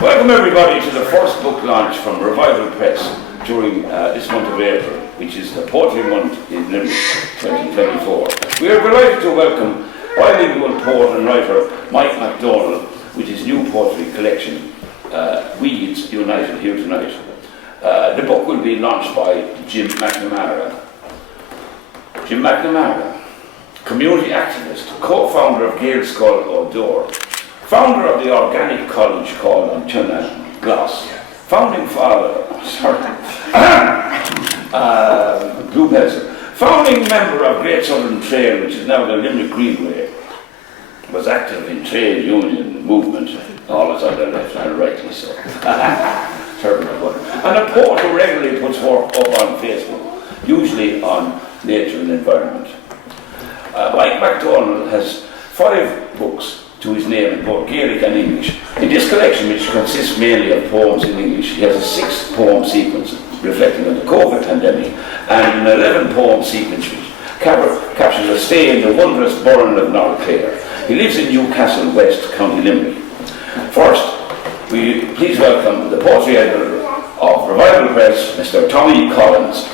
Welcome everybody to the first book launch from Revival Press during this month of April, which is the Poetry Month in Limerick 2024. We are delighted to welcome bilingual poet and writer Mike MacDomhnaill with his new poetry collection, Weeds United, here tonight. The book will be launched by Jim MacDomhnaill. Jim MacDomhnaill, community activist, co-founder of Gael's Skull O'Dore, founder of the organic college called on Gloss, founding father, Blue Pencil, founding member of Great Southern Trail, which is now the Limerick Greenway, was active in trade union movement, always on the left and rightly so. And a poet who regularly puts work up on Facebook, usually on nature and environment. Mike MacDomhnaill has 5 books to his name in both Gaelic and English. In this collection, which consists mainly of poems in English, he has a 6-poem sequence reflecting on the COVID pandemic and an 11-poem sequence which captures a stay in the wondrous Burren of Northclare. He lives in Newcastle West, County Limerick. First, we please welcome the poetry editor of Revival Press, Mr. Tommy Collins.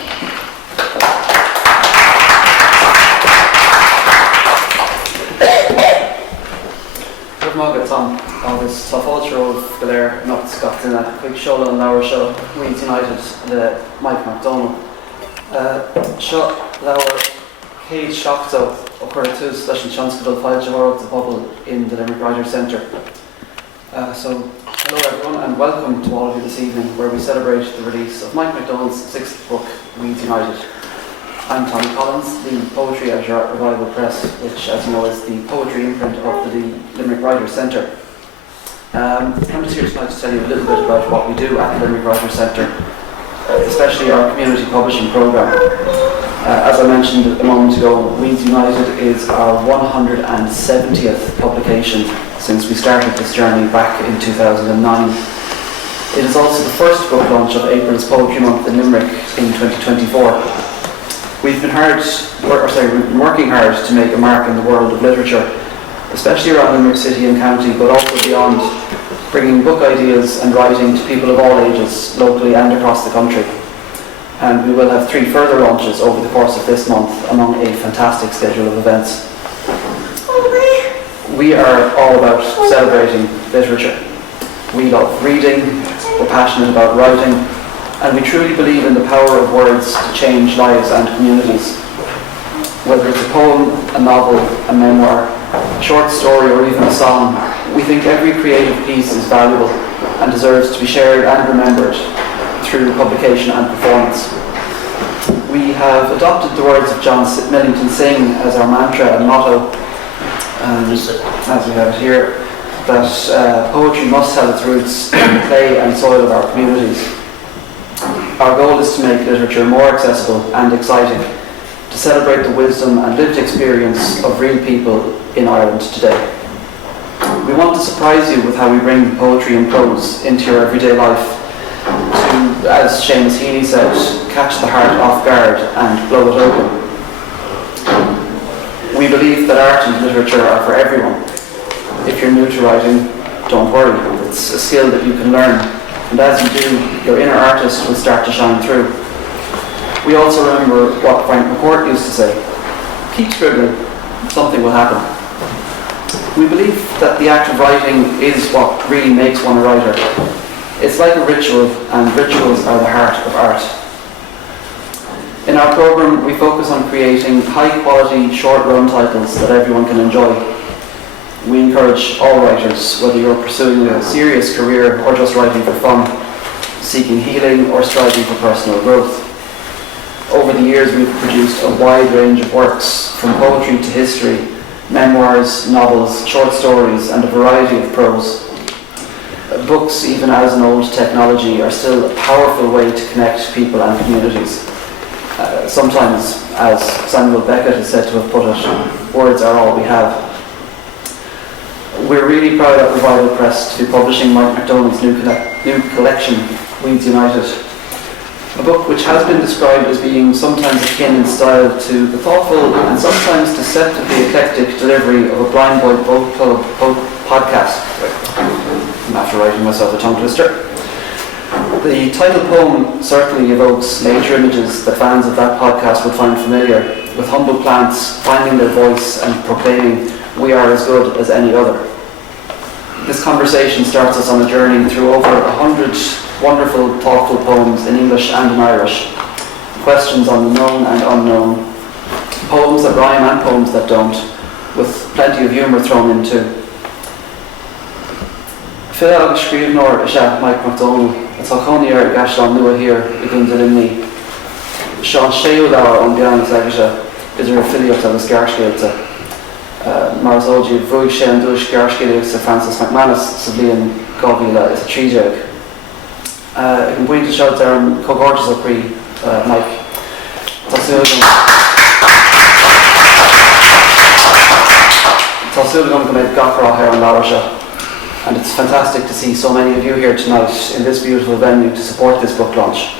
Mágad Tom, agus tá fáiltear go léir nucht gat ina chuig seola an leabhar seo Weeds United le Mike MacDomhnaill. Seo leabhar céad seachtó ó chuir tús leis an seans go dul fáilte tharracht the bubble in the Limerick Writers Centre. So hello everyone and welcome to all of you this evening where we celebrate the release of Mike MacDomhnaill 6th book, Weeds United. I'm Tommy Collins, the poetry editor at Revival Press, which, as you know, is the poetry imprint of the Limerick Writers Centre. I'm just here tonight to tell you a little bit about what we do at the Limerick Writers Centre, especially our community publishing programme. As I mentioned a moment ago, Weeds United is our 170th publication since we started this journey back in 2009. It is also the first book launch of April's Poetry Month in Limerick in 2024. We've been working hard to make a mark in the world of literature, especially around Limerick City and County, but also beyond, bringing book ideas and writing to people of all ages, locally and across the country. And we will have 3 further launches over the course of this month among a fantastic schedule of events. We are all about celebrating literature. We love reading, we're passionate about writing, and we truly believe in the power of words to change lives and communities. Whether it's a poem, a novel, a memoir, a short story or even a song, we think every creative piece is valuable and deserves to be shared and remembered through publication and performance. We have adopted the words of John Millington Synge as our mantra and motto, as we have it here, that poetry must have its roots in the clay and soil of our communities. Our goal is to make literature more accessible and exciting, to celebrate the wisdom and lived experience of real people in Ireland today. We want to surprise you with how we bring poetry and prose into your everyday life, to, as Seamus Heaney said, catch the heart off guard and blow it open. We believe that art and literature are for everyone. If you're new to writing, don't worry, it's a skill that you can learn. And as you do, your inner artist will start to shine through. We also remember what Frank McCourt used to say: keep scribbling, something will happen. We believe that the act of writing is what really makes one a writer. It's like a ritual, and rituals are the heart of art. In our programme, we focus on creating high-quality, short-run titles that everyone can enjoy. We encourage all writers, whether you're pursuing a serious career or just writing for fun, seeking healing or striving for personal growth. Over the years, we've produced a wide range of works, from poetry to history, memoirs, novels, short stories, and a variety of prose. Books, even as an old technology, are still a powerful way to connect people and communities. Sometimes, as Samuel Beckett is said to have put it, words are all we have. We're really proud at Revival Press to be publishing Mike MacDomhnaill new collection, Weeds United, a book which has been described as being sometimes akin in style to the thoughtful and sometimes deceptively eclectic delivery of a Blind Boy Boat Club podcast. after writing myself a tongue twister. The title poem certainly evokes nature images that fans of that podcast would find familiar, with humble plants finding their voice and proclaiming, "We are as good as any other." This conversation starts us on a journey through over 100 wonderful, thoughtful poems in English and in Irish. Questions on the known and unknown. Poems that rhyme and poems that don't, with plenty of humour thrown in too. Fill agus scríbhneoir is Mike MacDomhnaill, a talcónaí gaslan nua here I gundal in me. Sean Sheolar on Bianas Agasha is a affiliate agus Garscailte. Mars Oji Vuig sé an dúis Garscailte sa Francis McManus sa blian Gábhíle is a trídeag. I can buinte seo ar an cogortas a prí Mike. Tásúil gom go méid gachrá here an leabhar seo. And it's fantastic to see so many of you here tonight in this beautiful venue to support this book launch.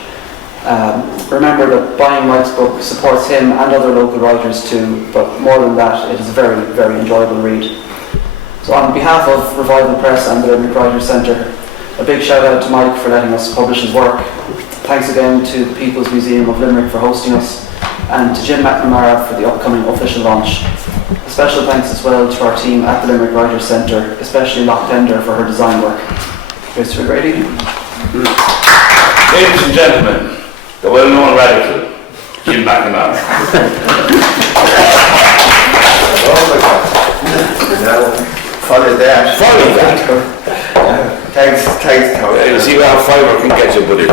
Remember that buying Mike's book supports him and other local writers too, but more than that, it is a very, very enjoyable read. So on behalf of Revival Press and the Limerick Writers Centre, a big shout out to Mike for letting us publish his work. Thanks again to the People's Museum of Limerick for hosting us, and to Jim McNamara for the upcoming official launch. A special thanks as well to our team at the Limerick Writers Centre, especially Loch Pender for her design work. Here's to a great evening. Ladies and gentlemen, the well-known radical, Jim McNamara. Oh my God. Now, follow that. Follow that. Thanks, Tom. You see how fibre can get you, buddy.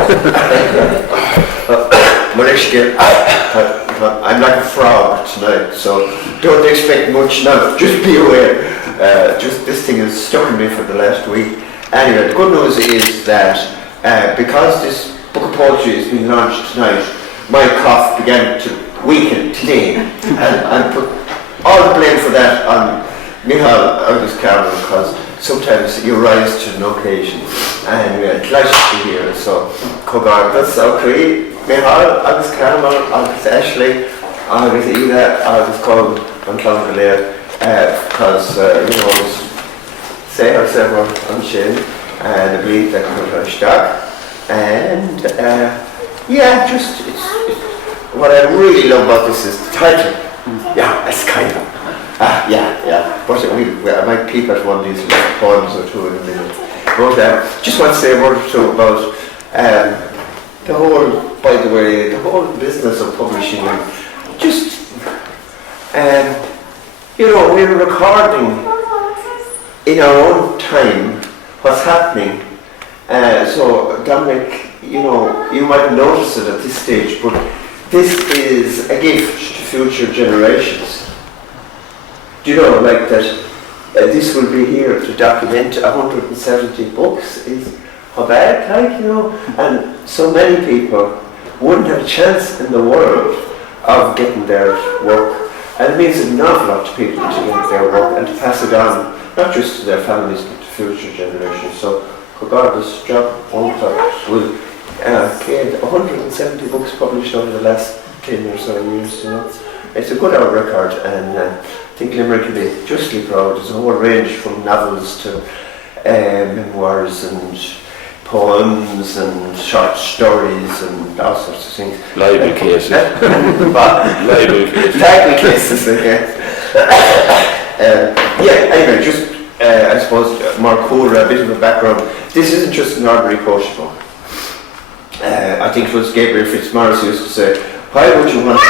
I'm like a frog tonight, so don't expect much now. Just be aware. Just this thing has stuck in me for the last week. Anyway, the good news is that because this book of poetry is being launched tonight, my cough began to weaken today, and I put all the blame for that on Micheál agus Carmen, because sometimes you rise to an occasion, and we're delighted to be here. So, Cogardas, okay, Micheál agus Carmen, agus Ashley, agus Ida, agus Colm, and MacDomhnaill, because, say ourselves on Shin, and I believe that comes stock. And it's what I really love about this is the title. Yeah, it's kind of but I might peep at one of these poems or two in a minute. But just want to say a word or two about the whole business of publishing. Just we're recording in our own time what's happening. So Dominic, you might notice it at this stage, but this is a gift to future generations. Do you know, like that, this will be here to document 170 books is how bad, and so many people wouldn't have a chance in the world of getting their work, and it means an awful lot to people to get their work and to pass it on, not just to their families, but to future generations. So, regardless, job will 170 books published over the last 10 or so years. It's a good old record, and I think Limerick can be justly proud. There's a whole range from novels to memoirs and poems and short stories and all sorts of things. Libel cases. Libel cases. Anyway, just I suppose more cool, a bit of a background. This isn't just an ordinary poetry book. I think it was Gabriel Fitzmaurice who used to say, why would you want to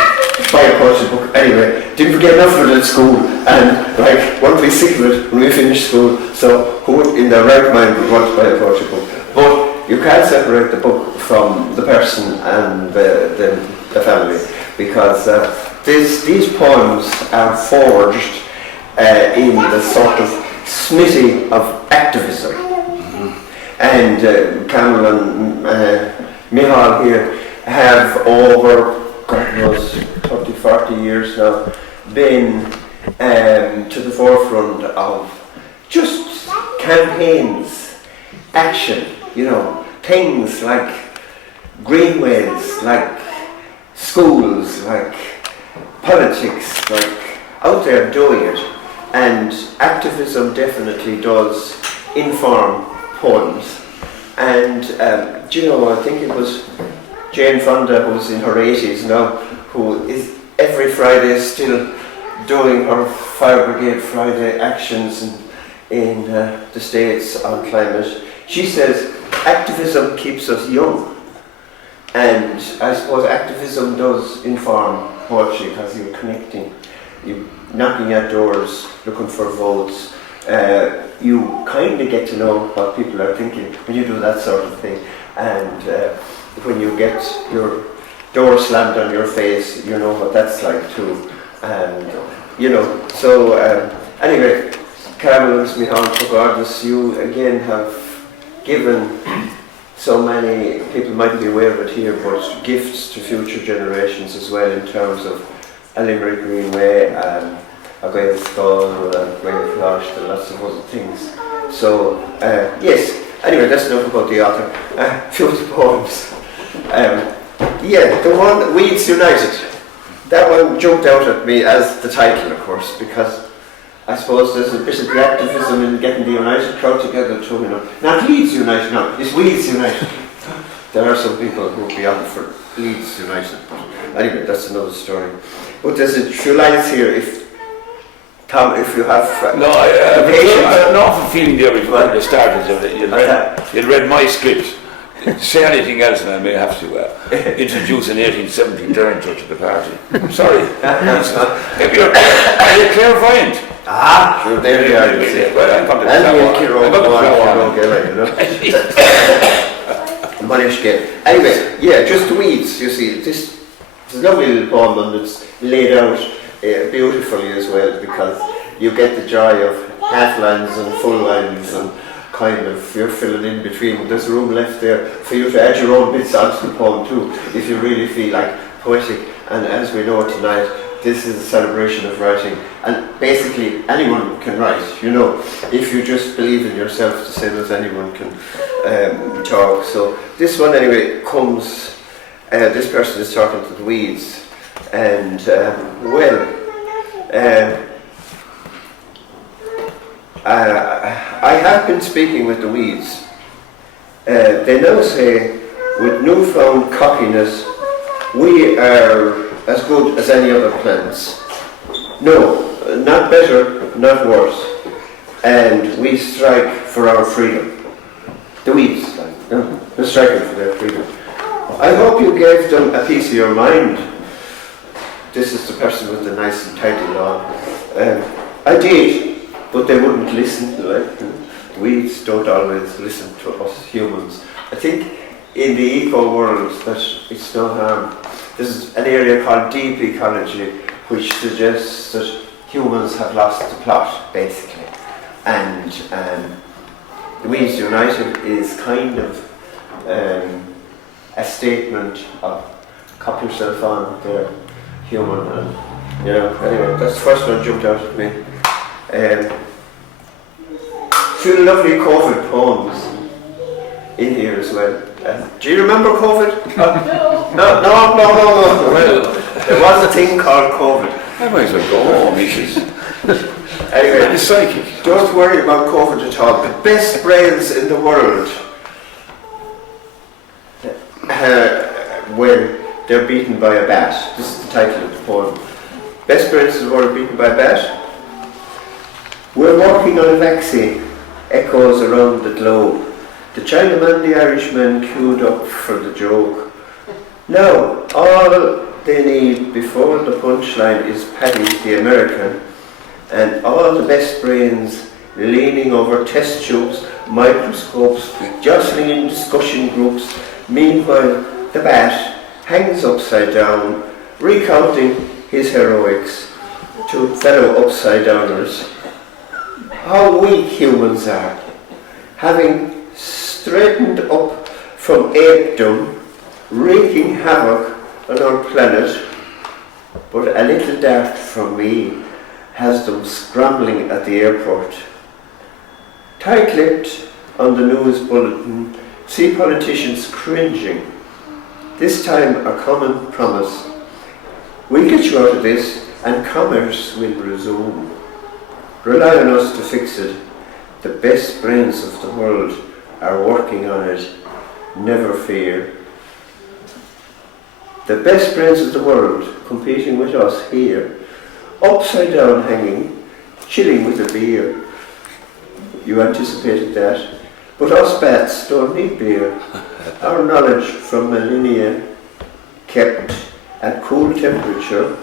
buy a poetry book anyway? Didn't forget enough of it at school, and won't be sick of it when we finish school, so who in their right mind would want to buy a poetry book? But you can't separate the book from the person and the family, because these poems are forged in the sort of smithy of activism. And Campbell and Micheál here have over, God knows, 30, 40 years now, been to the forefront of just campaigns, action, things like greenways, like schools, like politics, like out there doing it. And activism definitely does inform poems. And do you know, I think it was Jane Fonda, who's in her 80s now, who is every Friday still doing her Fire Brigade Friday actions in the States on climate. She says activism keeps us young, and I suppose activism does inform poetry because you're connecting, you're knocking at doors, looking for votes. You kind of get to know what people are thinking when you do that sort of thing, and when you get your door slammed on your face, you know what that's like too. And you know, so anyway, Carol Mihan, regardless, you again have given so many, people mightn't be aware of it here, but gifts to future generations as well in terms of a Limerick Greenway, a Gael Skull, a Gael Flash, and lots of other things. So, yes, anyway, that's enough about the author. Few of the poems. Yeah, the one, Weeds United, that one jumped out at me as the title, of course, because I suppose there's a bit of activism in getting the United crowd together too, you know. Not Leeds United, no, it's Weeds United. There are some people who will be on for Leeds United, but anyway, that's another story. But there's a few lines here, Tom, if you have no, I have an awful feeling there before the start you'd read my script. Say anything else and I may have to introduce an 1870 Derringer to the party. I'm sorry. Maybe you're clairvoyant. Sure, there you are. You see. Well, I'm going to Anyway, yeah, just the weeds, you see. This is a lovely little poem and it's laid out beautifully as well, because you get the joy of half lines and full lines and kind of you're filling in between. There's room left there for you to add your own bits onto the poem too, if you really feel like poetic. And as we know tonight, this is a celebration of writing, and basically anyone can write, you know, if you just believe in yourself, the same as anyone can talk. So this one anyway comes, this person is talking to the weeds, and I have been speaking with the weeds. They now say, with newfound cockiness, we are as good as any other plants. No, not better, not worse. And we strike for our freedom. The weeds, they're striking for their freedom. I hope you gave them a piece of your mind. This is the person with the nice and tidy law. I did, but they wouldn't listen. Like, weeds don't always listen to us humans. I think in the eco world that it's no harm. There's an area called deep ecology which suggests that humans have lost the plot, basically. And the Weeds United is kind of a statement of cop yourself on, they're human, and you know, anyway, that's the first one jumped out at me. Few lovely COVID poems in here as well. Do you remember COVID? No. Well, there was a thing called COVID. I might as well go home, issues. Anyway, it's psychic. Don't worry about COVID at all. The best brains in the world, when they're beaten by a bat. This is the title of the poem. Best brains in the world beaten by a bat. We're working on a vaccine. Echoes around the globe. The Chinaman, the Irishman queued up for the joke. Now, all they need before the punchline is Paddy the American, and all the best brains leaning over test tubes, microscopes, jostling in discussion groups. Meanwhile, the bat hangs upside down, recounting his heroics to fellow upside-downers. How weak humans are, having straightened up from apedom, wreaking havoc on our planet, but a little dart from me has them scrambling at the airport. Tight-lipped on the news bulletin, see politicians cringing. This time a common promise. We'll get you out of this and commerce will resume. Rely on us to fix it. The best brains of the world are working on it, never fear. The best brains of the world competing with us here, upside down hanging, chilling with a beer. You anticipated that. But us bats don't need beer. Our knowledge from millennia kept at cool temperature,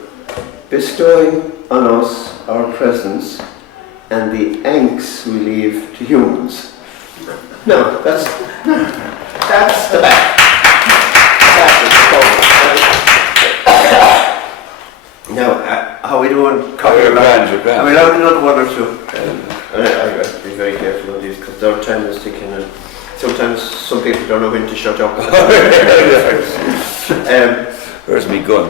bestowing on us our presence and the angst we leave to humans. No, that's the back. Now, how we doing? Your band. I mean, I'll have another one or two. I have to be very careful of these because their time is ticking and sometimes some people don't know when to shut up. Where's me gun?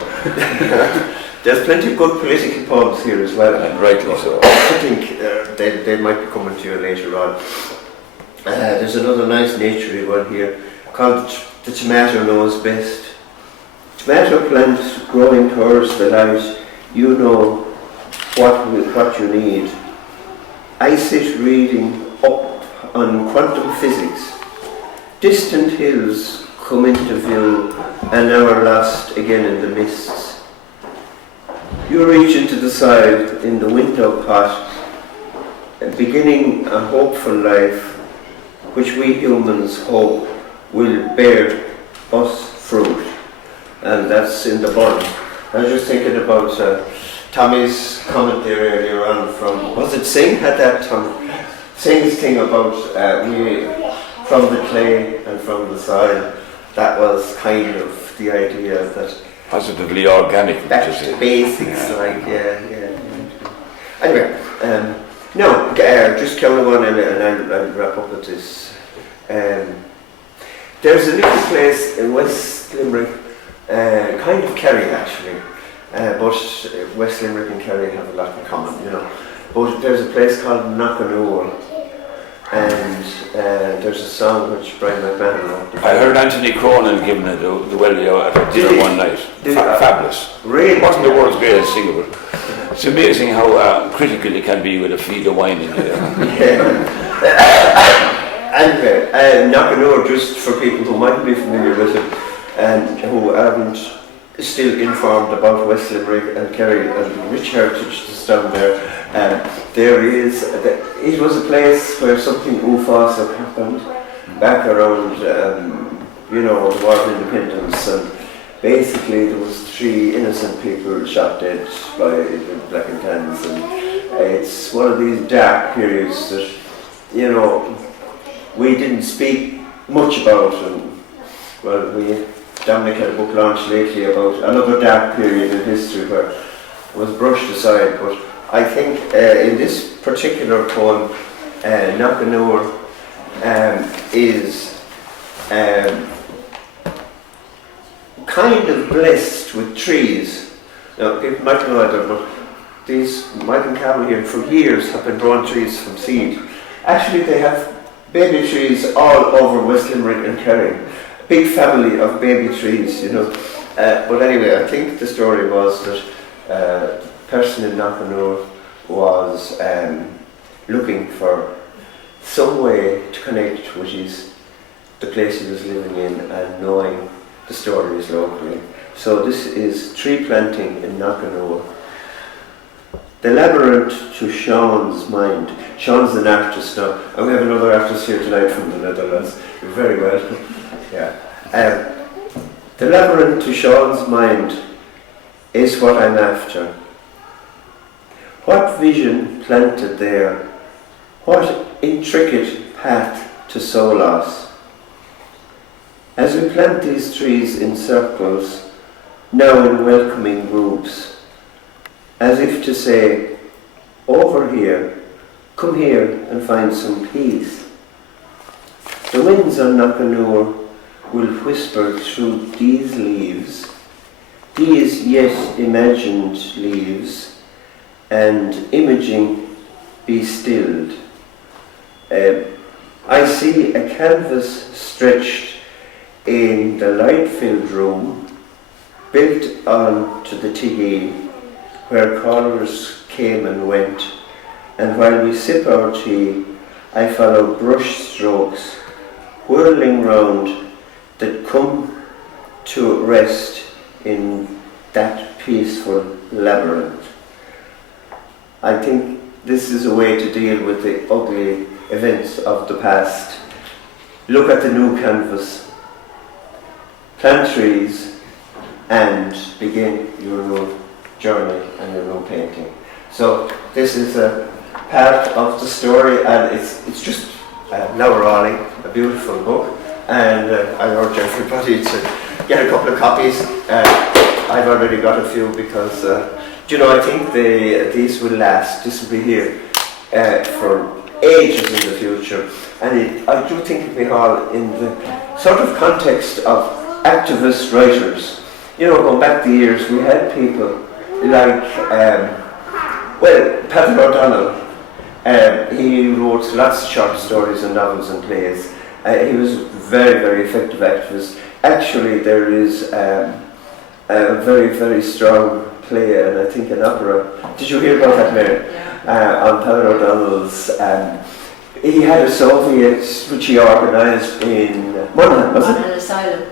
There's plenty of good political poems here as well. And rightly so. I think they might be coming to you later on. There's another nice naturey one here called The Tomato Knows Best. Tomato plant growing towards the light, you know what you need. I sit reading up on quantum physics. Distant hills come into view and now are lost again in the mists. You reach into the soil in the window pot, beginning a hopeful life which we humans hope will bear us fruit. And that's in the bud. I was just thinking about Tommy's comment there earlier on from, was it Singh had that Singh's thing about we from the clay and from the soil. That was kind of the idea that Positively organic. that's the basics, like Anyway, no, just counting one and I'll wrap up with this. There's a little place in West Limerick, kind of Kerry actually, but West Limerick and Kerry have a lot in common, you know. But there's a place called MacDomhnaill, and there's a song which Brian MacDomhnaill wrote. I heard Anthony Cronin giving it the welly at a dinner one night. Fabulous. Really? Wasn't the world's greatest singer, but it's amazing how critical it can be with a feed of wine in there. Anyway, MacDomhnaill, just for people who mightn't be familiar with it and who aren't still informed about West Limerick and Kerry and the rich heritage that's down there, it was a place where something awful happened back around, the War of Independence, and basically there was 3 innocent people shot dead by the Black and Tans, and it's one of these dark periods that, we didn't speak much about, and Dominic had a book launched lately about another dark period in history where it was brushed aside, but I think in this particular poem, MacDomhnaill is kind of blessed with trees. Now, people might know that, but these Mike and Carol here for years have been growing trees from seed. Actually, they have baby trees all over West Limerick and Kerry. Big family of baby trees, But anyway, I think the story was that the person in MacDomhnaill was looking for some way to connect with the place he was living in and knowing the stories locally. So this is tree planting in MacDomhnaill. The labyrinth to Sean's mind. Sean's an artist now, and we have another artist here tonight from the Netherlands. You're very welcome. Yeah. The labyrinth to Sean's mind is what I'm after. What vision planted there? What intricate path to solace? As we plant these trees in circles, now in welcoming groups, as if to say, over here, come here and find some peace. The winds on MacDomhnaill will whisper through these leaves, these yet imagined leaves, and imaging be stilled. I see a canvas stretched in the light-filled room, built on to the tiggy, where callers came and went, and while we sip our tea, I follow brush strokes whirling round that come to rest in that peaceful labyrinth. I think this is a way to deal with the ugly events of the past. Look at the new canvas, plant trees, and begin your new journey and your new painting. So this is a part of the story, and it's just now rolling, a beautiful book, and I urge everybody to get a couple of copies. I've already got a few because I think these will last. This will be here for ages in the future, and I do think it'll be all in the sort of context of activist writers. Going back the years, we had people like Patrick O'Donnell. He wrote lots of short stories and novels and plays. He was a very, very effective activist. Actually, there is a very, very strong play, and I think an opera. Did you hear about that, Mary? On Patrick O'Donnell's. He had a Soviet which he organised in Monaghan, was it? Monaghan Asylum.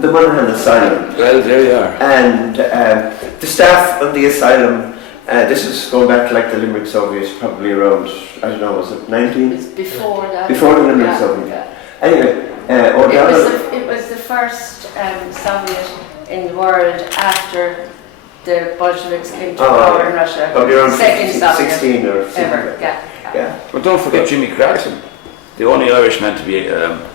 The Monaghan Asylum. Well, there you are. And the staff of the asylum, this is going back to like the Limerick Soviet, probably around, I don't know, was it 19? It's before that. Before the Limerick Soviet. Yeah. Anyway, O'Donnell. It was the first Soviet in the world after the Bolsheviks came to power in Russia. Probably around Second Soviet 16 or something. ever. Yeah. But don't forget Jimmy Carson, the only Irishman to be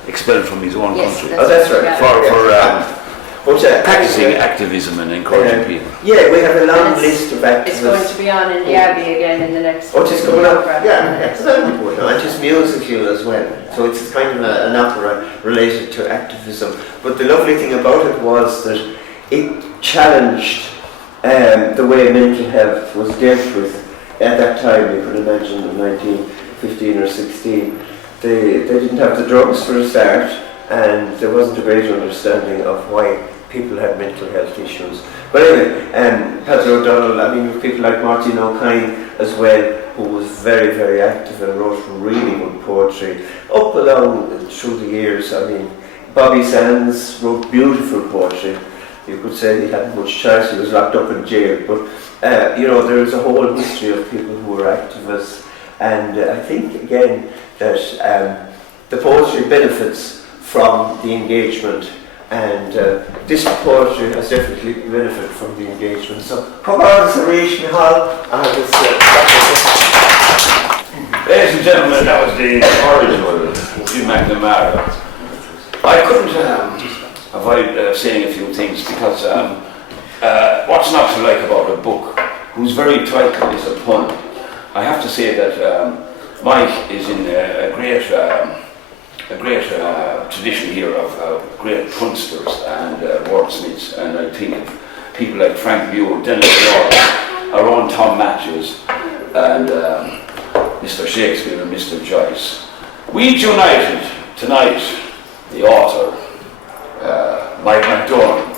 expelled from his own Yes, country. That's right. Yeah. For practicing activism and encouraging people. Yeah, we have a long And list of activists. It's going to be on in the Abbey again in the next. It's coming up. opera. Yeah, so that'll be good. And it's musical as well. So it's kind of an opera related to activism. But the lovely thing about it was that it challenged the way mental health was dealt with at that time. You could imagine in 1915 or 16. They didn't have the drugs for a start, and there wasn't a great understanding of why people had mental health issues. But anyway, Patrick O'Donnell, I mean, with people like Martin O'Kine as well, who was very, very active and wrote really good poetry up along through the years. I mean, Bobby Sands wrote beautiful poetry. You could say he hadn't much choice, he was locked up in jail, but there is a whole history of people who were activists, and I think again that the poetry benefits from the engagement, and this poetry has definitely benefited from the engagement. So come on to Reach Hall and Ladies and gentlemen, that was the original Jim MacDomhnaill. I couldn't avoid saying a few things because what's not to like about a book whose very title is a pun? I have to say that Mike is in a great tradition here of great punsters and wordsmiths, and I think of people like Frank Muir, Dennis Law, our own Tom Matthews, and Mr. Shakespeare and Mr. Joyce. We united tonight the author, Mike MacDomhnaill.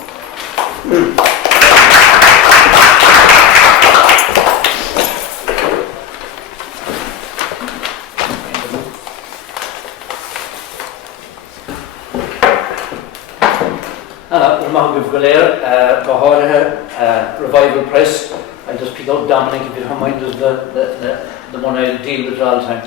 Revival Press. I'll just pick out Dominic, if you don't mind, as the one I deal with all the time,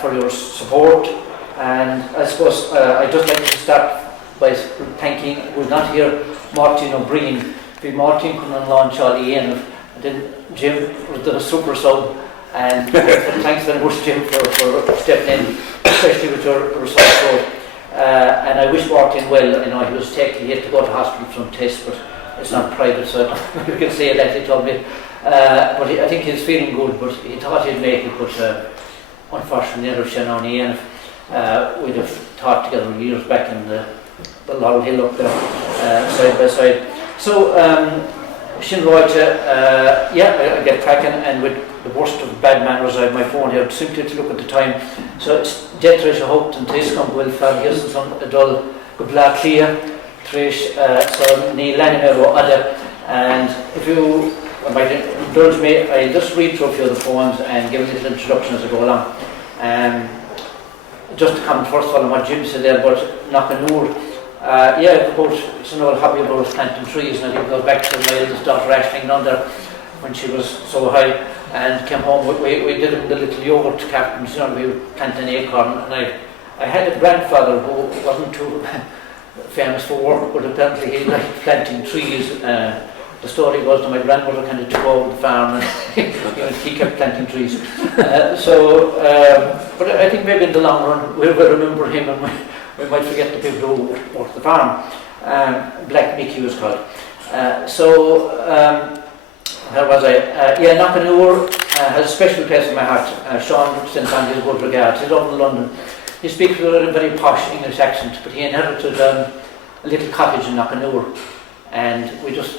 for your support. And I suppose I'd just like to start by thanking, we're not here, Martin O'Brien. If Martin couldn't launch all the end, and then Jim was the super sub. And thanks very much, Jim, for stepping in, especially with your support. And I wish Martin well. I know he had to go to hospital for some tests, but it's not private, so you can say that, he told me. But I think he's feeling good, but he thought he'd make it, but unfortunately, never Shannon Ian. We'd have taught together years back in the Laurel Hill up there, side by side. So, Shinroita, I get cracking, and with the worst of bad manners, I have my phone here simply to look at the time. So it's Detrish Hope and Tiscom Will Fargus and some adult Gubla Clear, Trish, so Neil Lanimero Ada. And if you might indulge me, I just read through a few of the poems and give a little introduction as I go along. just to comment first of all on what Jim said there about Knockanoor. It's an old hobby about planting trees, and I think it goes back to my eldest daughter Ashling Nunder when she was so high and came home. We did the little yogurt cartons, we would plant an acorn, and I had a grandfather who wasn't too famous for work, but apparently he liked planting trees. The story was that my grandmother kind of took over the farm and he kept planting trees. But I think maybe in the long run we'll remember him, and we might forget the people who worked the farm. Black Mickey was called. Where was I? Knockanoor has a special place in my heart. Sean sends on his good regards. He's up in London. He speaks with a very posh English accent, but he inherited a little cottage in Knockanoor, and we just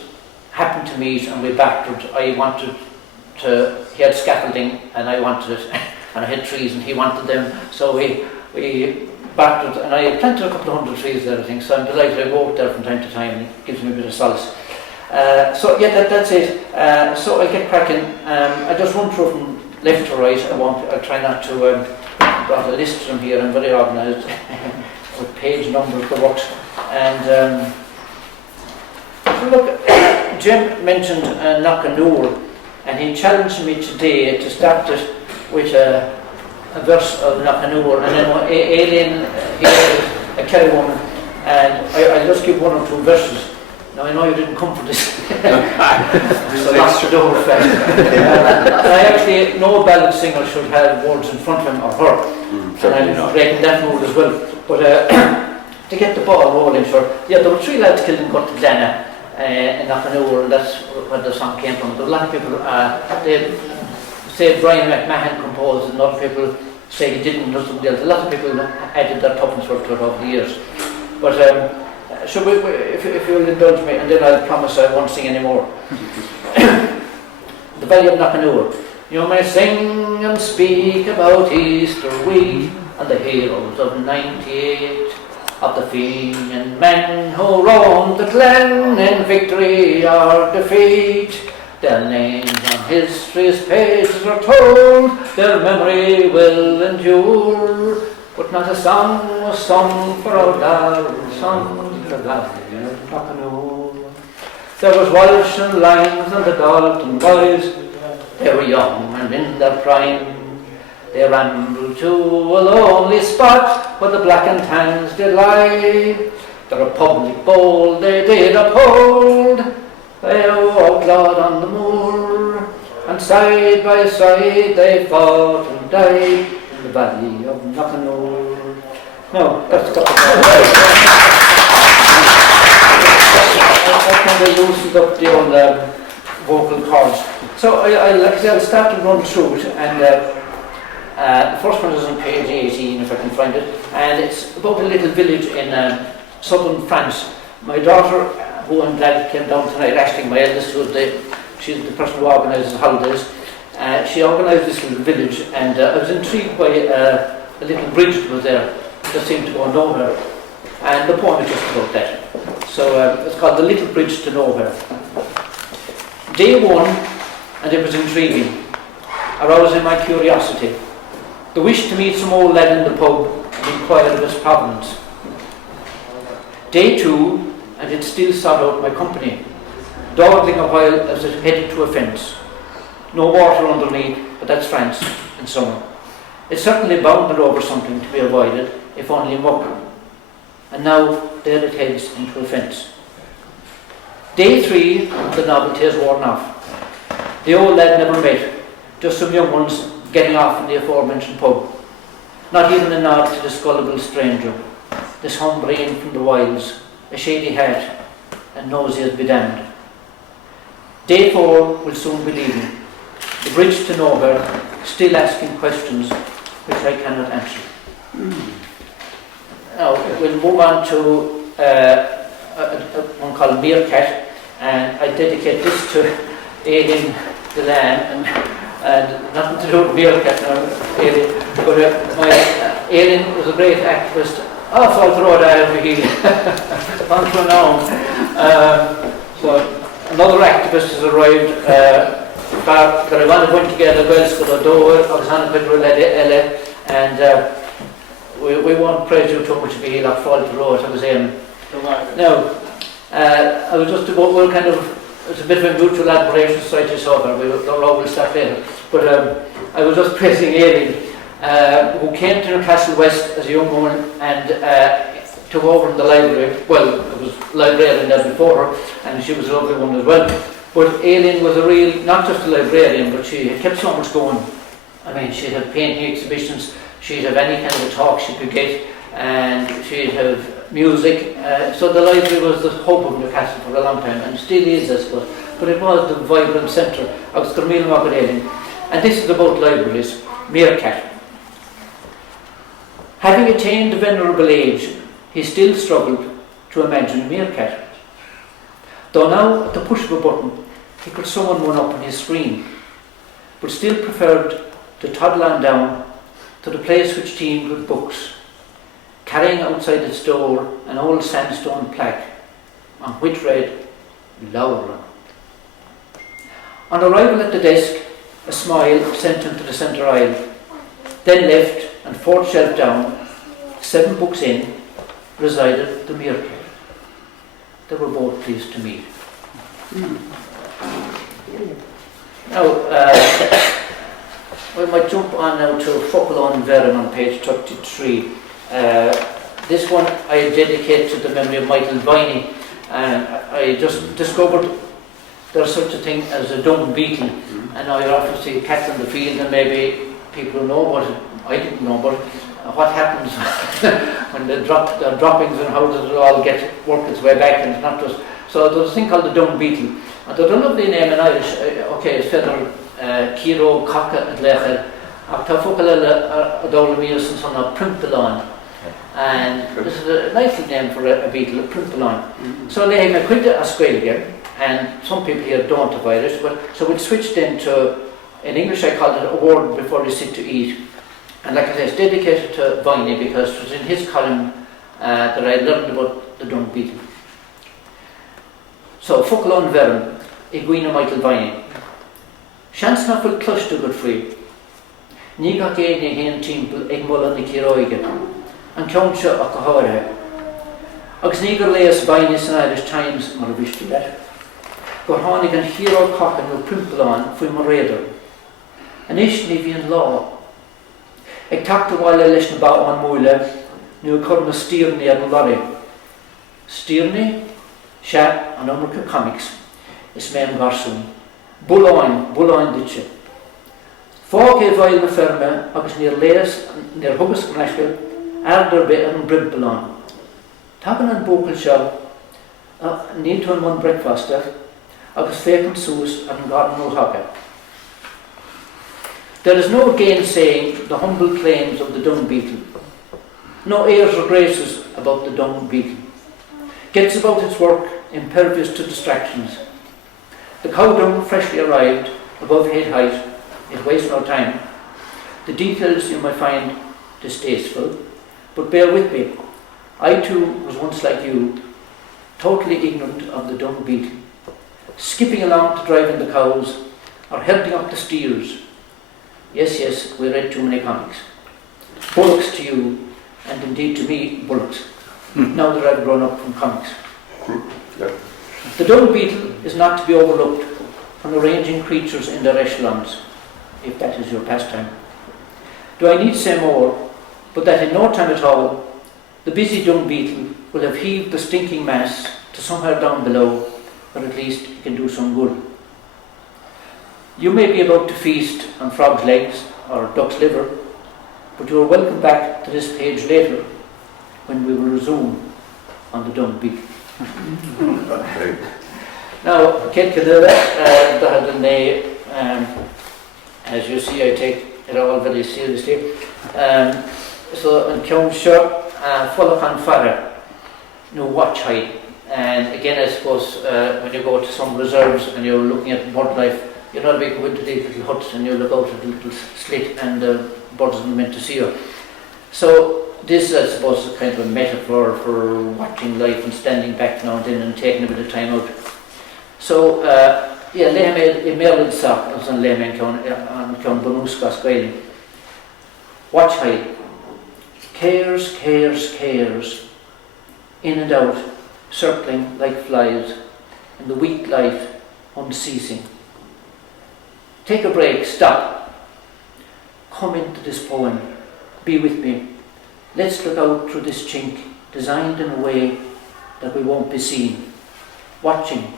happened to meet and we battered. He had scaffolding and I wanted it, and I had trees and he wanted them, so we battered, and I planted a couple of hundred trees there, I think, so I'm delighted. I walk there from time to time and it gives me a bit of solace. That's it. So I get cracking. I just run through from left to right. I'll try not to brought a list from here. I'm very organised with page numbers, the works. And so look, Jim mentioned Knockanoor, and he challenged me today to start it with a verse of Knockanoor, and then Aileen here, a Kerry woman, and I'll just give one or two verses. Now I know you didn't come for this, so that's the door fact. I actually, no ballad singer should have words in front of him or her, and I'm breaking that rule as well. But to get the ball rolling, there were 3 lads killed in Glenna in Knockanoor, and that's where the song came from. There were a lot of people, they say Brian McMahon composed, and other people say he didn't, or somebody else. A lot of people added their tuppence worth to it over the years. But so if you'll indulge me, and then I'll promise I won't sing anymore. The Valley of Knockanoor. You may sing and speak about Easter week and the heroes of '98, of the Fenian men who roamed the glen in victory or defeat. Their names on history's pages are told, their memory will endure. But not a song was sung for our darling song, the Valley of Knockanoor. There was Walsh and Lyons and the Dalton boys. They were young and in their prime. They rambled to a lonely spot where the black and tans did lie. The republic bold they did uphold. They outlawed on the moor, and side by side they fought and died in the Valley of Knockanoor. No, that's got I kind of loosened up the old vocal cords. So I'll start to run through it, and the first one is on page 18, if I can find it, and it's about a little village in southern France. My daughter, who I'm glad came down tonight, Ashling, my eldest, she's the person who organises holidays. She organised this little village, and I was intrigued by a little bridge that was there that seemed to go nowhere. And the poem is just about that. So it's called The Little Bridge to Nowhere. Day 1, and it was intriguing, arousing my curiosity. The wish to meet some old lad in the pub and inquire of his provenance. Day 2, and it still sought out my company, dawdling a while as it headed to a fence. No water underneath, but that's France in summer. It certainly bounded over something to be avoided, if only muck. And now there it heads into a fence. Day 3, the novelty has worn off. The old lad never met, just some young ones getting off in the aforementioned pub. Not even a nod to this gullible stranger, this humbrian from the wilds, a shady hat, and nosy as be damned. Day 4 will soon be leaving, the bridge to nowhere, still asking questions which I cannot answer. Now we'll move on to one called Meerkat, and I dedicate this to Aileen the lamb, and nothing to do with Meerkat now, Aileen, but Aileen was a great activist. Oh, so I'll throw it out over here. On to now. So another activist has arrived. That I wanted went together, girls could do it. I was on a bit of and we won't praise you too much if you like fall to road, I was saying. Now, I was just about, well, kind of, it's a bit of a mutual admiration society so far, we'll always start later. But I was just praising Aileen, who came to Newcastle West as a young woman and took over in the library. Well, it was librarian there before her, and she was a lovely one as well. But Aileen was a real, not just a librarian, but she kept so much going. I mean, she'd have painting exhibitions, she'd have any kind of a talk she could get, and she'd have music. So the library was the hope of Newcastle for a long time, and still is, I suppose. But it was the vibrant centre of MacDomhnaill Market Aileen. And this is about libraries. Meerkat. Having attained a venerable age, he still struggled to imagine a meerkat. Though now, at the push of a button, he could summon one up on his screen, but still preferred to toddle on down to the place which teemed with books, carrying outside its door an old sandstone plaque on which read, Laura. On arrival at the desk, a smile sent him to the centre aisle, then left and fourth shelf down, 7 books in, resided the meerkat. They were both pleased to meet. Now, we might jump on now to Focalon Verum on page 33. This one I dedicate to the memory of Michael Viney, and I just discovered there's such a thing as a dung beetle, and I often see cats in the field, and maybe people know about it. I didn't know about it. What happens when they drop their droppings, and how does it all work its way back, and it's not just. So there's a thing called the dung beetle, and there's a lovely name in Irish. Okay, it's feather Kiro Kaka and Lecher. After Focalella Adolamius and son of Primpelon. And this is a nice name for a beetle, a Primpelon. So they have a quid Australia, and some people here don't have Irish, but so we switched into, in English I called it a word before you sit to eat. And like I say, it's dedicated to Viney because it was in his column that I learned about the dung beetle. So, Focalon Verum, Iguina Michael Viney. Seans na fuil cluiste go free. Ní ga géine hen timppel ag mulla na ciróige, an ceann seo ach go háirithe. Agus ní gur léas Viney san Irish Times mar a bhiste leis. Go tháinig an híró cachan nó Primpelán faoi mar réidir. An is ní bhíon lá. Ag tacta bháile leis na bá an múile, nó chur na stíornaí ar an lorry. Stíornaí, se an Umrica Comics, is mé an garsún. Buláin ditse. Fág é bhail na ferme agus níor léas, níor thugas gneisce, ardar be an Primpelán. Tagan an bócail seo, níl tú an one breakfast agus fécinn sús an garden óthacha. There is no gainsaying the humble claims of the dung beetle. No airs or graces about the dung beetle. Gets about its work, impervious to distractions. The cow dung freshly arrived, above head height, it wastes no time. The details you might find distasteful, but bear with me. I too was once like you, totally ignorant of the dung beetle, skipping along to drive in the cows, or helping up the steers. Yes, we read too many comics. Bullocks to you, and indeed to me, bullocks. Now that I've grown up from comics. The dung beetle is not to be overlooked when arranging creatures in their echelons, if that is your pastime. Do I need say more, but that in no time at all, the busy dung beetle will have heaved the stinking mass to somewhere down below, where at least it can do some good. You may be about to feast on frog's legs or duck's liver, but you are welcome back to this page later when we will resume on the dung beetle. Now, Kate Cadilla, as you see, I take it all very seriously. So, in Ceann seo, Folachan Farra, no watch height. And again, I suppose when you go to some reserves and you're looking at bird life, you're not going to go into these little huts and you look out at the little slit and the birds are meant to see you. So this, I suppose, is kind of a metaphor for watching life and standing back now and then and taking a bit of time out. So, lehem e merlid sak as an lehem an Ceann Bonúsca scail. Watch high. Cares, cares, cares, in and out, circling like flies, in the weak life unceasing. Take a break, stop. Come into this poem, be with me. Let's look out through this chink, designed in a way that we won't be seen. Watching,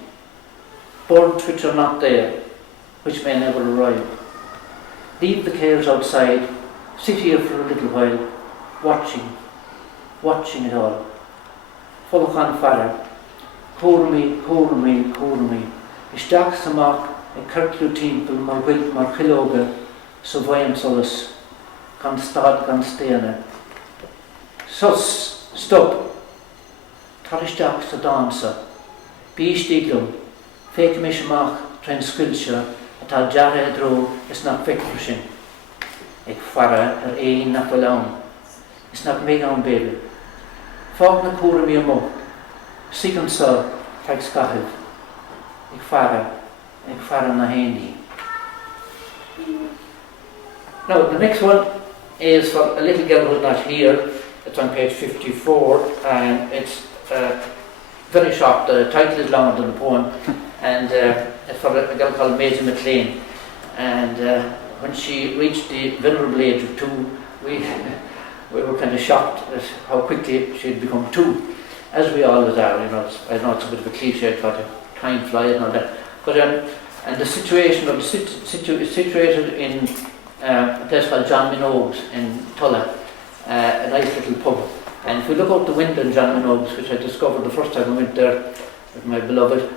birds which are not there, which may never arrive. Leave the cares outside, sit here for a little while, watching it all. Folchan Farah, Cúrmi, Isteach Samach, a Kirklu Timple, Mar Chiloga, so Vayan Solis, gan Stad gan Stena. Sus, stop, Taristeach sa dansa, Bístiglum, Fake Mishmach, Transculture, Atá Jara Dro, is not Fekfushin. Ag Farah, Ein nach Valaun, is not Megan Baby. Fog na Cúrmi Mo, Sigan Sa, Tag Skahid, Ag Farah na Hindi. Now, the next one is for a little girl who's not here. It's on page 54, and it's very short. The title is longer than the poem, and it's for a girl called Maisie McLean. And when she reached the venerable age of 2, we were kind of shocked at how quickly she'd become 2, as we always are. You know, I know it's a bit of a cliche, time flies and all that. But and the situation of the situated in a place called John Minogue's in Tulla, a nice little pub. And if we look out the window in John Minogue's, which I discovered the first time I went there with my beloved,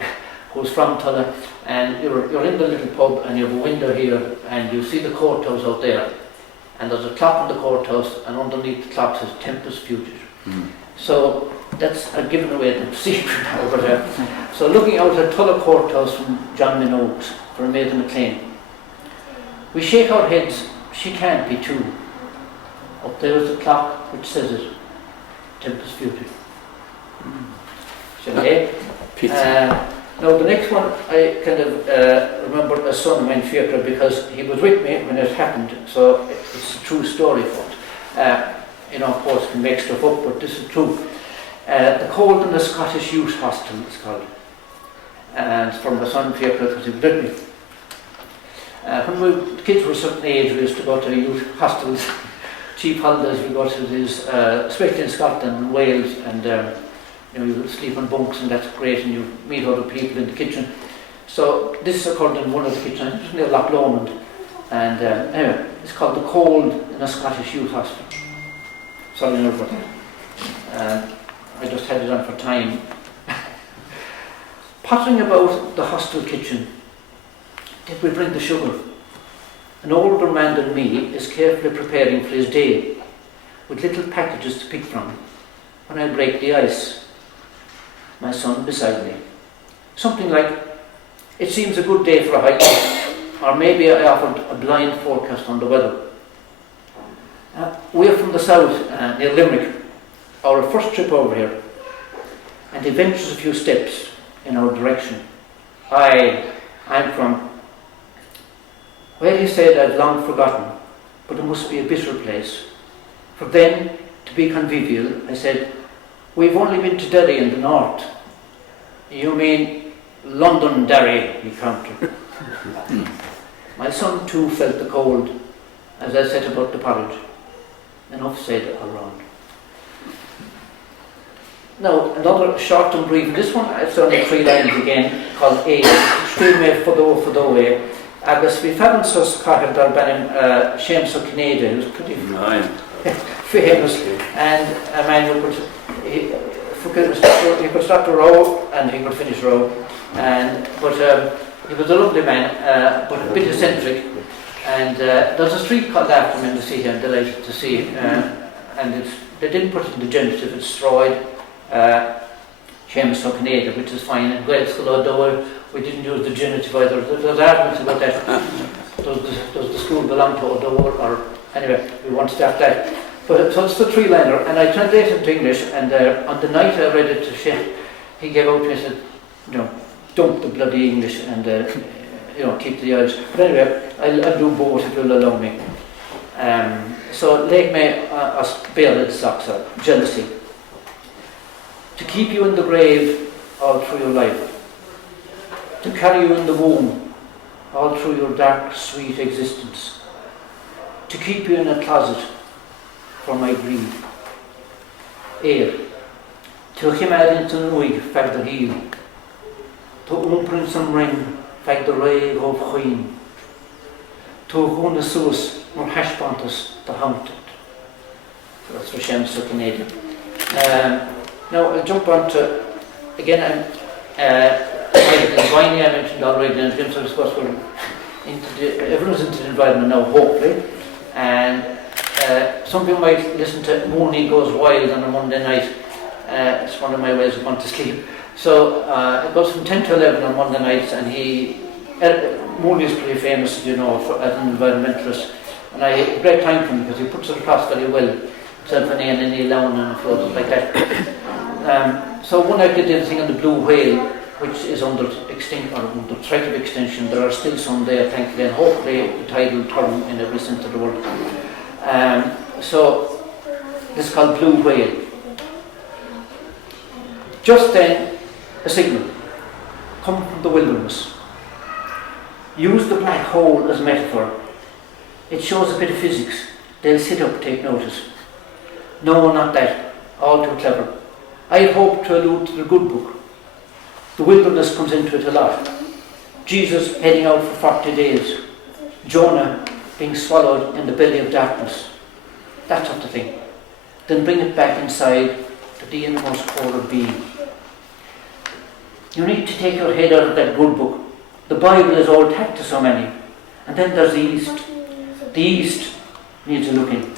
who's from Tulla, and you're in the little pub and you have a window here and you see the courthouse out there, and there's a clock in the courthouse, and underneath the clock says Tempus Fugit. So that's given away the secret over there. So looking out at Tulla Courthouse from John Minogue's for Maisie McLean, we shake our heads, she can't be 2. Up there's the clock which says it, Tempus Fugit. Shall I? Now the next one, I kind of remember a son of mine, Fiacre, because he was with me when it happened, so it's a true story, folks. You know, of course, can make stuff up, but this is true. The Cold in the Scottish Youth Hostel, it's called. And it's from my son Fiacre, because he was with me. When the kids were a certain age, we used to go to youth hostels, cheap holidays. We go to these, especially in Scotland and Wales, and you know, you sleep on bunks, and that's great, and you meet other people in the kitchen. So this occurred in one of the kitchens, just near Loch Lomond, and anyway, it's called the Cold in a Scottish Youth Hostel. Sorry enough for that. I just had it on for time. Pottering about the hostel kitchen, did we bring the sugar? An older man than me is carefully preparing for his day, with little packages to pick from. When I break the ice, my son beside me. Something like, it seems a good day for a hike, or maybe I offered a blind forecast on the weather. We're from the south, near Limerick, our first trip over here, and he ventures a few steps in our direction. I'm from, well, he said, I've long forgotten, but it must be a bitter place. For then, to be convivial, I said, we've only been to Derry in the north. You mean Londonderry, he countered. My son too felt the cold as I set about the porridge. Enough said all round. Now, another short and brief, this one it's only 3 lines again, called A, Streamé Fodó Agus vi found sus Carter Darbanim James O'Canada, who's pretty famous, and a man who could start a row and he could finish a row, but he was a lovely man, but a bit eccentric. And there's a street called after him in the city, I'm delighted to see, and they didn't put it in the genitive, it's Stroid, James O'Canada, which is fine, and Wells we didn't use the genitive either. There's arguments about that. Does the school belong to O'Dowd, or anyway, we won't start that. But so it's the 3-liner, and I translated it to English, and on the night I read it to Shane, he gave out to me and said, you know, dump the bloody English and you know, keep the Irish. But anyway, I'll do both if you'll allow me. So Lake may us bear the socks are jealousy. To keep you in the grave all through your life. To carry you in the womb all through your dark, sweet existence. To keep you in a closet for my greed. Air. To chimad into nuig fag the heel. To umprin some ring fag the rave of queen. To hona sus more hashpantas the haunted. So that's for Shem's Canadian. Now I'll jump on to, again, Viney I mentioned already, and Jim, so I suppose we're everyone's into the environment now, hopefully. And some people might listen to Mooney Goes Wild on a Monday night. It's one of my ways of going to sleep. So it goes from 10 to 11 on Monday nights, and Mooney is pretty famous, you know, as an environmentalist. And I had a great time for him because he puts it across very well. Himself and Ian and Neil Lown and floats like that. So one night they did a thing on the blue whale, which is under extinction or under threat of extinction. There are still some there, thankfully, and hopefully the tide will turn in every sense of the word. So this is called blue whale. Just then, a signal come from the wilderness. Use the black hole as a metaphor. It shows a bit of physics. They'll sit up and take notice. No, not that. All too clever. I had hoped to allude to the good book. The wilderness comes into it a lot. Jesus heading out for 40 days. Jonah being swallowed in the belly of darkness. That sort of thing. Then bring it back inside to the innermost core of being. You need to take your head out of that good book. The Bible is all tacked to so many. And then there's the East. The East needs a look in.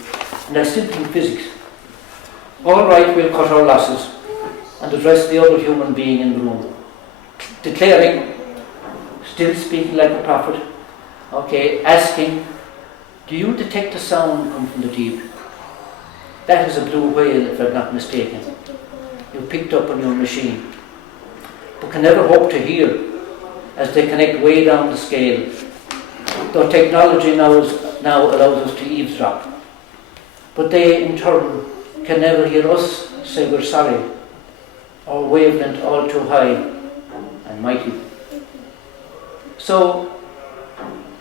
And I still think physics. All right, we'll cut our losses and address the other human being in the room. Declaring, still speaking like a prophet, okay, asking, do you detect a sound come from the deep? That is a blue whale, if I'm not mistaken. You picked up on your machine, but can never hope to hear as they connect way down the scale. Though technology now allows us to eavesdrop, but they in turn can never hear us say we're sorry, or wavelength all too high and mighty. So,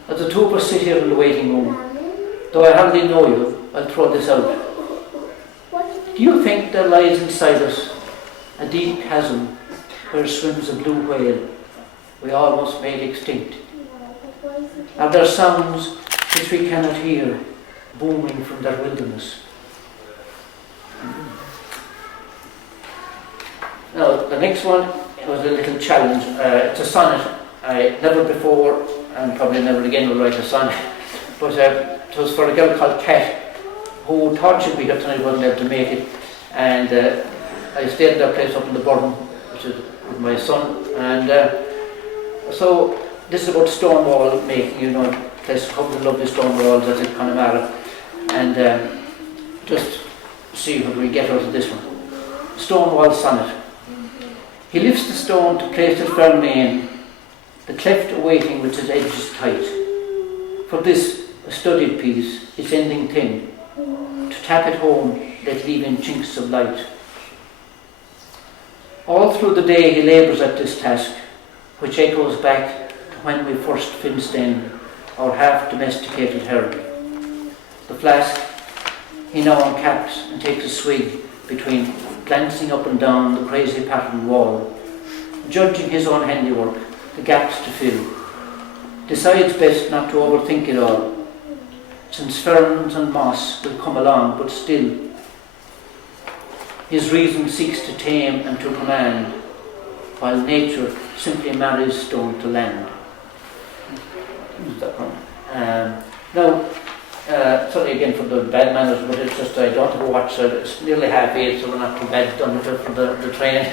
as the two of us sit here in the waiting room, though I hardly know you, I'll throw this out. Do you think there lies inside us a deep chasm where swims a blue whale we almost made extinct? Are there sounds which we cannot hear booming from that wilderness? Now, the next one was a little challenge. It's a sonnet. I never before, and probably never again, will write a sonnet. But it was for a girl called Kat, who thought she'd be here tonight, wasn't able to make it. And I stayed at that place up in the bottom, which is with my son. And so this is about stone wall making, you know, a place called the lovely stone walls that's in Connemara. And just see what we get out of this one. Stone wall sonnet. He lifts the stone to place it firmly in, the cleft awaiting with its edges tight. For this, a studied piece, its ending thin, to tap it home, let leave in chinks of light. All through the day he labours at this task, which echoes back to when we first fenced in our half-domesticated herd. The flask he now uncaps and takes a swig between glancing up and down the crazy patterned wall, judging his own handiwork, the gaps to fill. Decides best not to overthink it all, since ferns and moss will come along, but still his reason seeks to tame and to command, while nature simply marries stone to land. Use that one. Now, sorry again for the bad manners, but it's just I don't have a watch, so it's nearly 8:30, so we're not too bad done with it for the train.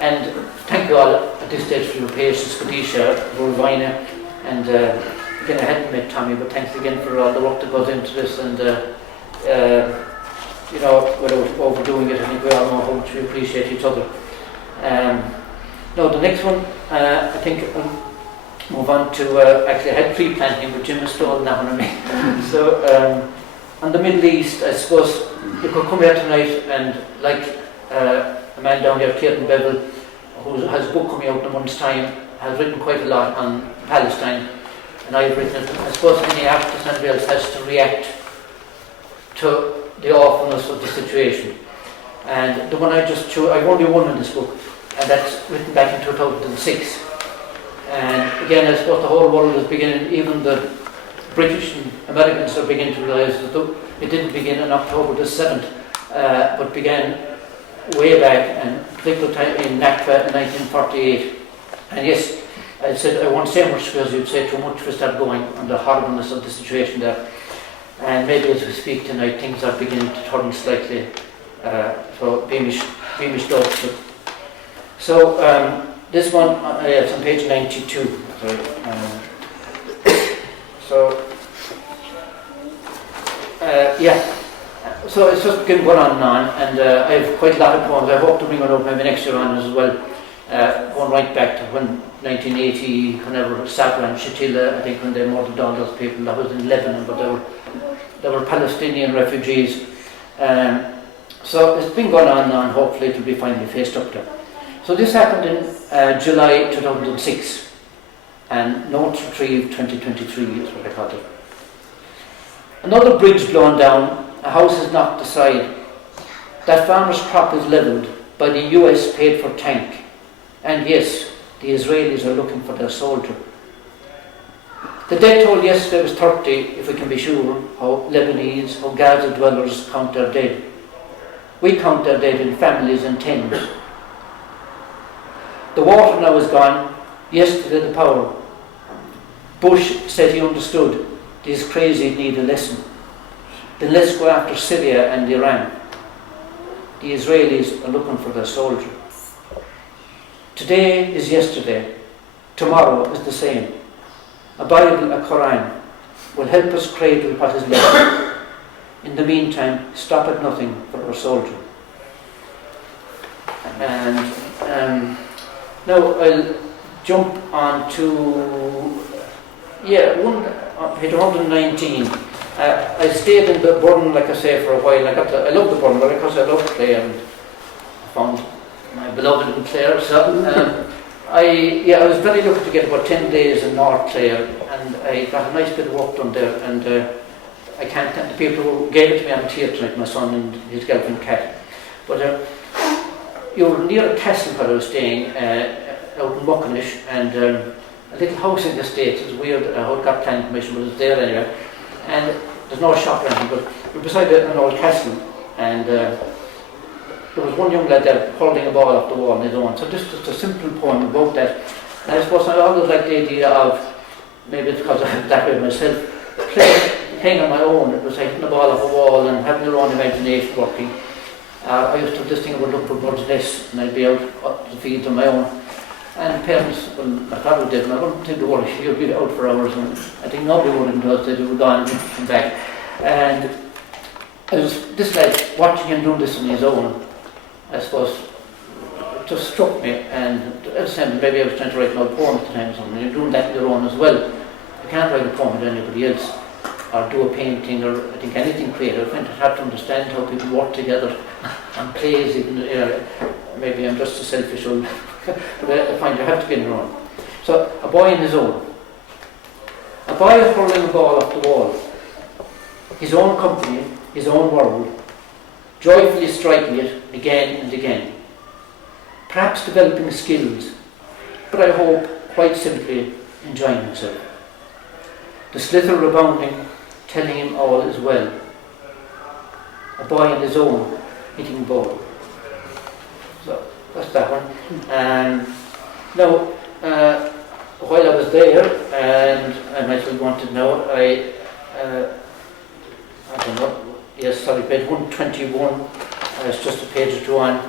And thank you all at this stage for your patience, Kadisha, Rolvina, and again I hadn't met Tommy, but thanks again for all the work that goes into this, and you know, without overdoing it, I think we all know how much we appreciate each other. Now the next one, I think move on to, actually I had pre-planting, but Jim has stolen that one on me. So, on the Middle East, I suppose you could come here tonight and, like a man down here, Clayton Bevel, who has a book coming out in a month's time, has written quite a lot on Palestine, and I've written it. I suppose any artist and else has to react to the awfulness of the situation. And the one I just chose, I've only one in this book, and that's written back in 2006. And again, I suppose the whole world is beginning, even the British and Americans are beginning to realise that it didn't begin on October the 7th, but began way back, and particular time in Nakba in 1948. And yes, I said I won't say much because you'd say too much if we start going on the horribleness of the situation there. And maybe as we speak tonight, things are beginning to turn slightly. So Beamish dogs. So this one, it's on page 92. Sorry. Yeah. So it's just going on and on, and I have quite a lot of poems. I hope to bring one up maybe next year on as well. Going right back to when 1980, whenever Sabra and Shatila, I think when they murdered all those people, that was in Lebanon, but they were Palestinian refugees. So it's been going on and on. Hopefully it will be finally faced up to. So this happened in July 2006, and notes retrieved 2023 is what I called it. Another bridge blown down, a house is knocked aside. That farmer's crop is levelled by the US paid for tank. And yes, the Israelis are looking for their soldier. The death toll yesterday was 30, if we can be sure, how Lebanese, how Gaza dwellers count their dead. We count their dead in families and tens. The water now is gone, yesterday the power. Bush said he understood. These crazy need a lesson. Then let's go after Syria and Iran. The Israelis are looking for their soldier. Today is yesterday. Tomorrow is the same. A Bible, a Quran will help us cradle what is left. In the meantime, stop at nothing for our soldier. And now I'll jump on to page 119. I stayed in the Burn, like I say, for a while. I love the Burn, but because I love Clare and I found my beloved in Clare. So I was very lucky to get about 10 days in North Clare, and I got a nice bit of work done there. And I can't thank the people who gave it to me on here tonight, my son and his girlfriend Kat. But you're near a castle where I was staying out in Buckinish, and a little house in the States. It's weird how it got planning permission, but it's there anyway. And there's no shop or anything, but we're beside an old castle, and there was one young lad there holding a ball off the wall on his own. So just a simple poem about that. And I suppose I always like the idea of, maybe it's because I'm that way myself, playing on my own. It was like hitting the ball off a wall and having your own imagination working. I used to have this thing about looking for birds' nests, and I'd be out up the fields on my own. And parents, well, my father did, and I wouldn't think to worry, you'd be out for hours, and I think nobody would until they were gone and come back. And I was this like watching him doing this on his own, I suppose, it just struck me. And at the same time, maybe I was trying to write an old poem at the time or something. You're doing that on your own as well. You can't write a poem with anybody else, or do a painting, or I think anything creative. I have to understand how people work together and plays. Even maybe I'm just a selfish old. But I find you have to be in your own. So, a boy in his own. A boy hurling a ball off the wall. His own company, his own world, joyfully striking it again and again. Perhaps developing skills, but I hope quite simply enjoying himself. The slither rebounding, telling him all is well. A boy in his own, hitting ball. So, that's that one. Now, while I was there, and I might well want to know, I don't know, yes, sorry, page 121, it's just a page or two on.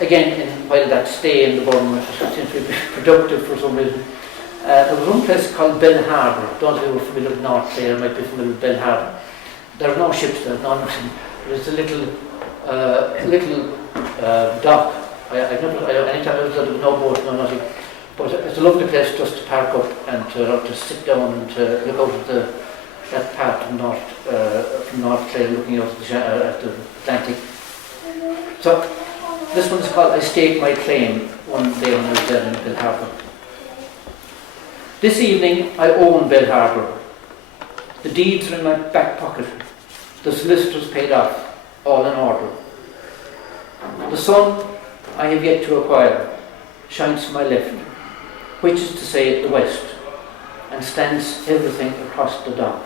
Again, while that stay in the Burn, which seems to be productive for some reason, there was one place called Bell Harbour. Those who are familiar with North Clare might be familiar with Bell Harbour. There are no ships there, no nothing. There's a little dock. Anytime I was there, there was no boat, no nothing. But it's a lovely place just to park up and to sit down and to look out at that part of North Clare, looking out at the Atlantic. So this one's called I Stake My Claim, one day when I was there in Bell Harbour. This evening I own Bell Harbour. The deeds are in my back pocket. The solicitors paid off, all in order. The sun I have yet to acquire shines to my left, which is to say the west, and stands everything across the dock.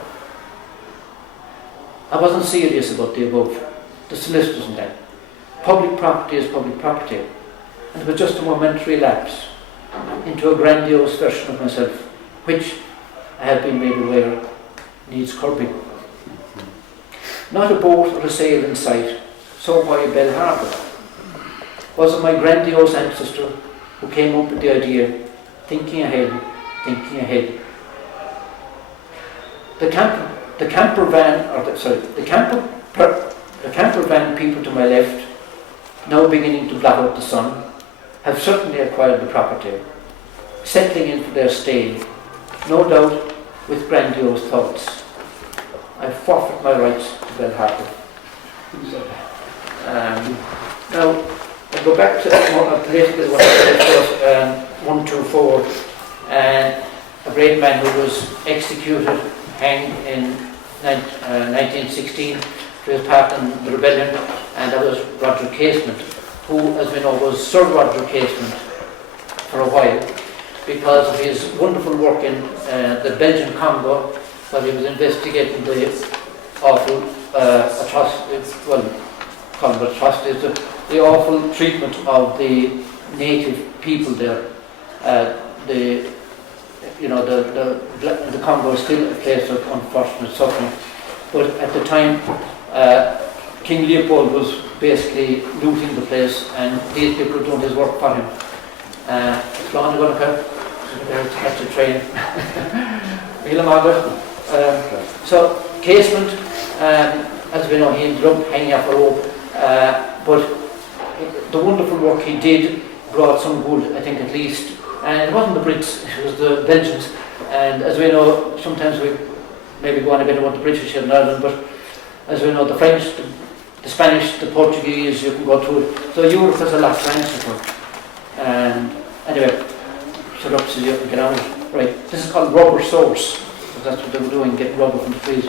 I wasn't serious about the above, the solicitors and that. Public property is public property, and it was just a momentary lapse into a grandiose version of myself, which I have been made aware needs curbing. Not a boat or a sail in sight, so why Bell Harbour? Was it my grandiose ancestor who came up with the idea, thinking ahead, thinking ahead? The camper van people to my left, now beginning to blot out the sun, have certainly acquired the property, settling in for their stay, no doubt with grandiose thoughts. I forfeit my rights to Bell Harbour. Now, I go back to politically what I said was 124, a great man who was executed, hanged in 1916 for his part in the rebellion, and that was Roger Casement, who, as we know, was Sir Roger Casement for a while because of his wonderful work in the Belgian Congo while he was investigating the awful atrocities, the awful treatment of the native people there. The Congo is still a place of unfortunate suffering, but at the time King Leopold was basically looting the place, and these people were doing his work for him. It's going to catch a train. So Casement, as we know, he ended up hanging up a rope, but the wonderful work he did brought some good, I think, at least. And it wasn't the Brits, it was the Belgians. And as we know, sometimes we maybe go on a bit about the British here in Ireland, but as we know, the French, the Spanish, the Portuguese, you can go through it. So Europe has a lot to answer for. And anyway, shut up so you can get on. Right, this is called rubber source. That's what they were doing, getting rubber from the trees.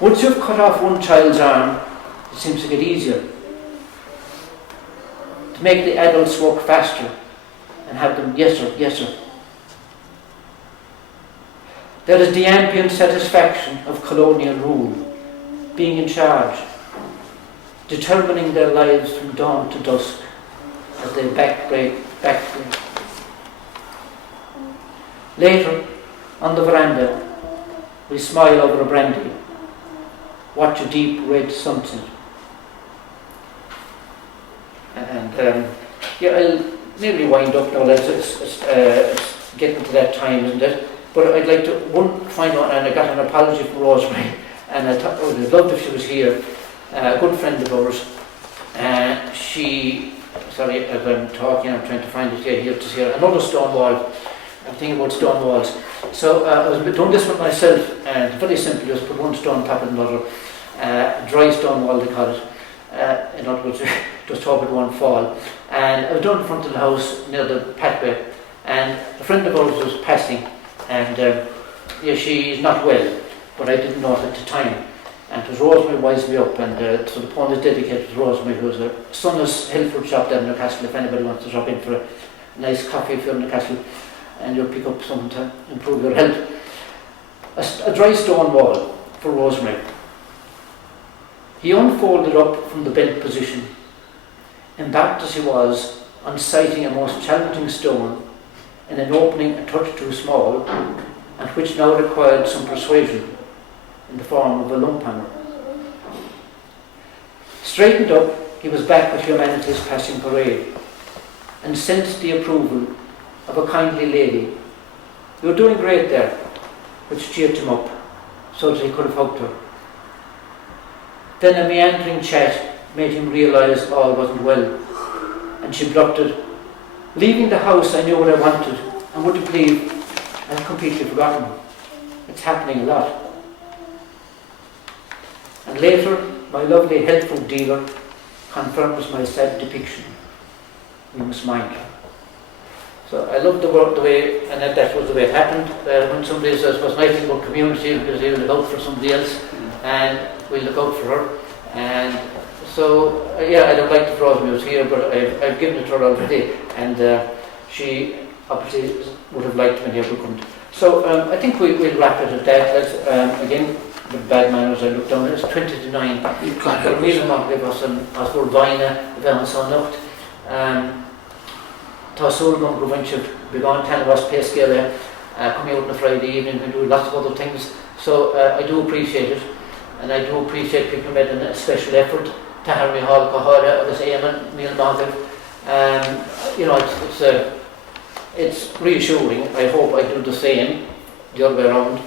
Once you've cut off one child's arm, it seems to get easier. To make the adults work faster and have them, yes sir, yes sir. There is the ambient satisfaction of colonial rule, being in charge, determining their lives from dawn to dusk as they backbreak. Later, on the veranda, we smile over a brandy, watch a deep red sunset. And I'll nearly wind up now, it's getting to that time, isn't it? But I'd like to find out, and I got an apology from Rosemary, and I thought I would have loved if she was here, a good friend of ours. Sorry, as I'm talking, I'm trying to find it here, to here, another stone wall. I'm thinking about stone walls. So I was doing this with myself, and very simply, just put one stone on top of another, dry stone wall they call it. In other words, just hope it won't fall. And I was down in front of the house near the pathway, and a friend of ours was passing, and she's not well, but I didn't know it at the time. And it was Rosemary wised me up, and so the poem is dedicated to Rosemary, who's a Sunnis Hilford shop down in Newcastle. If anybody wants to drop in for a nice coffee if you're in Newcastle, and you'll pick up something to improve your health. A dry stone wall for Rosemary. He unfolded up from the bent position, embarked as he was on sighting a most challenging stone in an opening a touch too small, and which now required some persuasion in the form of a lump hammer. Straightened up, he was back with humanity's passing parade, and sensed the approval of a kindly lady. "You're doing great there," which cheered him up, so that he could have hugged her. Then a meandering chat made him realise all wasn't well, and she blurted, Leaving the house, I knew what I wanted, and would you believe I've completely forgotten. It's happening a lot. And later, my lovely health food dealer confirms my sad depiction. We must mind her. So I love the work, the way, and that was the way it happened. When somebody says, "What's nice about community, because they look out for somebody else, and we look out for her." And so, yeah, I don't like to draw me out here, but I've given it to her already, and she obviously would have liked me here, but couldn't. So I think we'll wrap it at that. Let's, again, with bad manners, I look down, it's 20 to 9. You can't help Míle it. maith libh as bhfuil bhaine bheith an sonnacht. Tá súil gom go bhain sibh beagán tanhas pescéile coming out on a Friday evening and do lots of other things. So I do appreciate it, and I do appreciate people making a special effort to have me hall Cahara agus Éaman, Míle maith. You know, it's reassuring. I hope I do the same the other way around.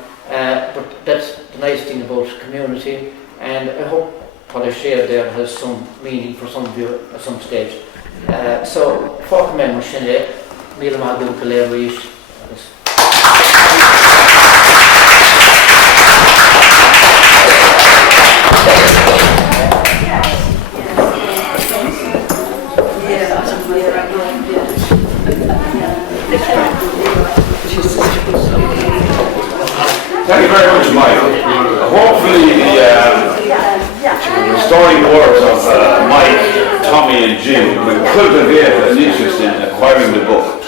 But that's the nice thing about community, and I hope what I shared there has some meaning for some of you at some stage. So, fáic mé mar sin é, míle maith go léir ríis. Thank you very much, Michael. Hopefully the story words of Mike, Tommy and Jim will cultivate an interest in acquiring the book.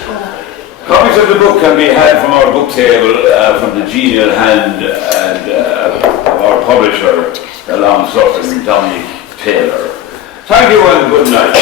Copies of the book can be had from our book table from the genial hand and of our publisher, the long suffering Dominic Taylor. Thank you and good night.